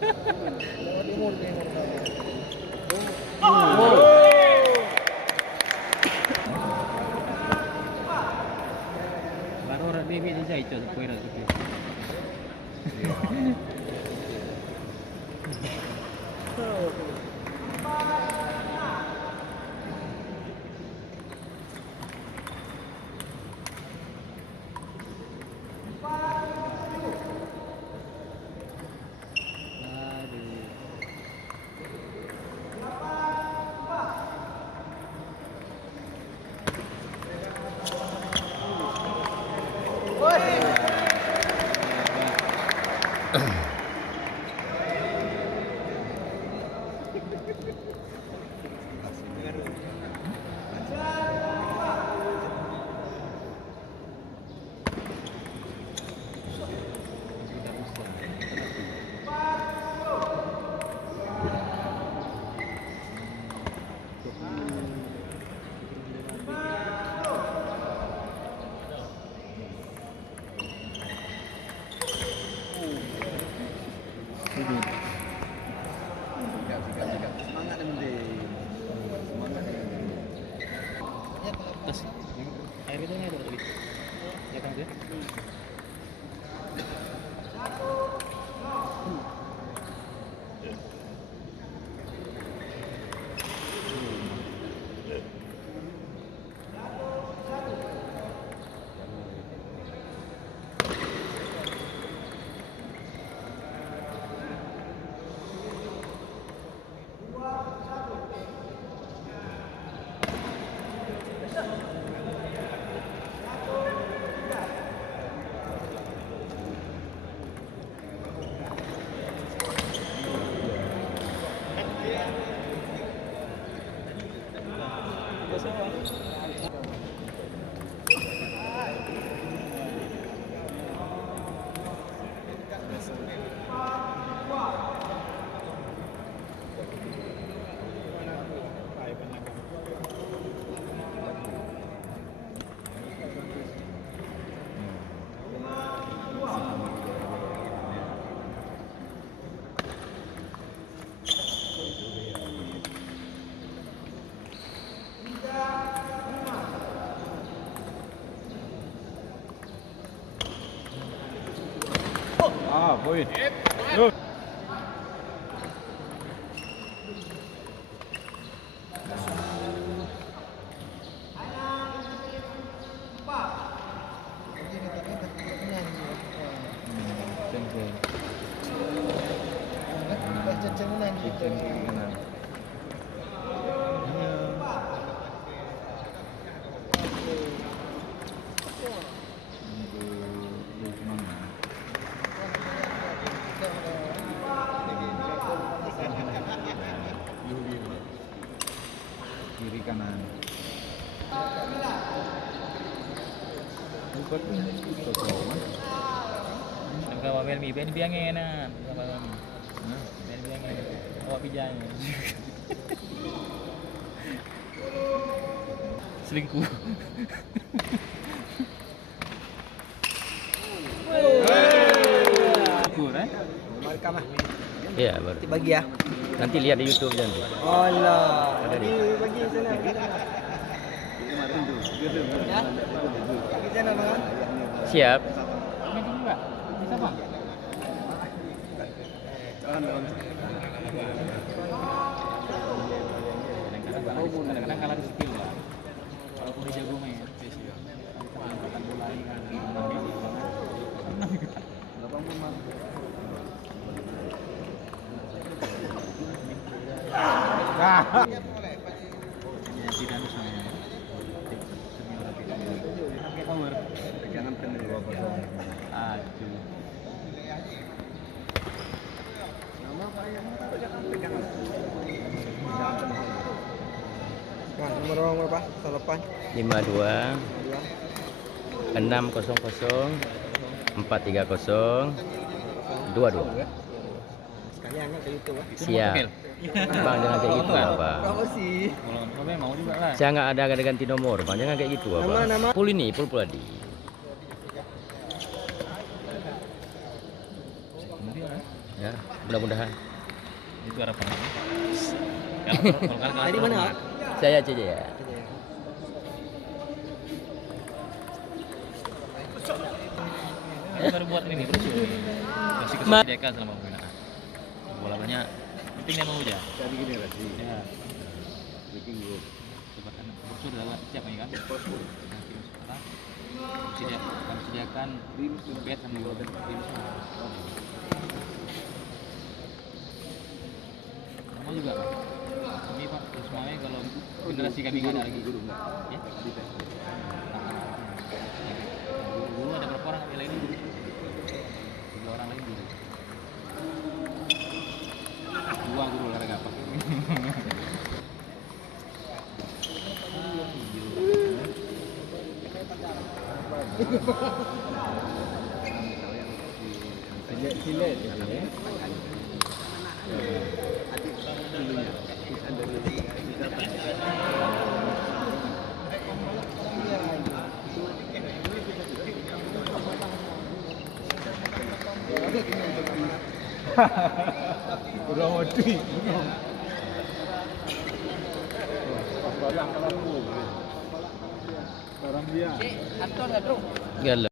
Baru orang baby dia itu poin itu. Terus air itu ada tadi. Ya kan dia? Poin. Terus. Kiri kanan. Kalau bel mi ben biangnya na, kalau ben biangnya, awak bijanya. Selingkuh. Kurang? Rekam ah. Iya, baru. Bagi ya. Nanti lihat di YouTube nanti. Oh lah. Bagi sana. Ya. Bagi sana bang. Siap. Ini juga. Bisa bang? Kadang-kadang kalah di skill lah. Walaupun dia jago main. Angkatan bola ini kan. Tidak misalnya. Pakai power. Jangan pendek 2-0. Aduh. Nah, nomor orang berapa? Telepan. 52 600 430 22. Sekali anak ke YouTube. Siap. Bang jangan kayak gitu apa? Berapa sih? Kalau mau juga lah. Saya nggak ada ganti nomor, bang jangan kayak gitu apa? Nama. Pul ini, pul adi. Kemudian Ya. Mudah-mudahan. Itu harapan. Kalau kalah Tadi mana? hormat. Saya aja ya. Baru buat ini brosur nih. Masih kesediakan selama pembinaan. Bola banyak. Penting dia mau aja. Jadi gini lah sih. Ya. Bikin grup. Coba kan brosur adalah siapa nih kan? Nanti kami sediakan bed sama tim semua. Kamu juga Pak? Kami Pak, semuanya kalau generasi kami nggak ada lagi guru nggak? Ya? Dulu ada berapa orang yang lain guru? 3 orang lain guru. 2 guru olahraga apa? Silet gitu ya. Kurang wedi. Barang dia. Galah.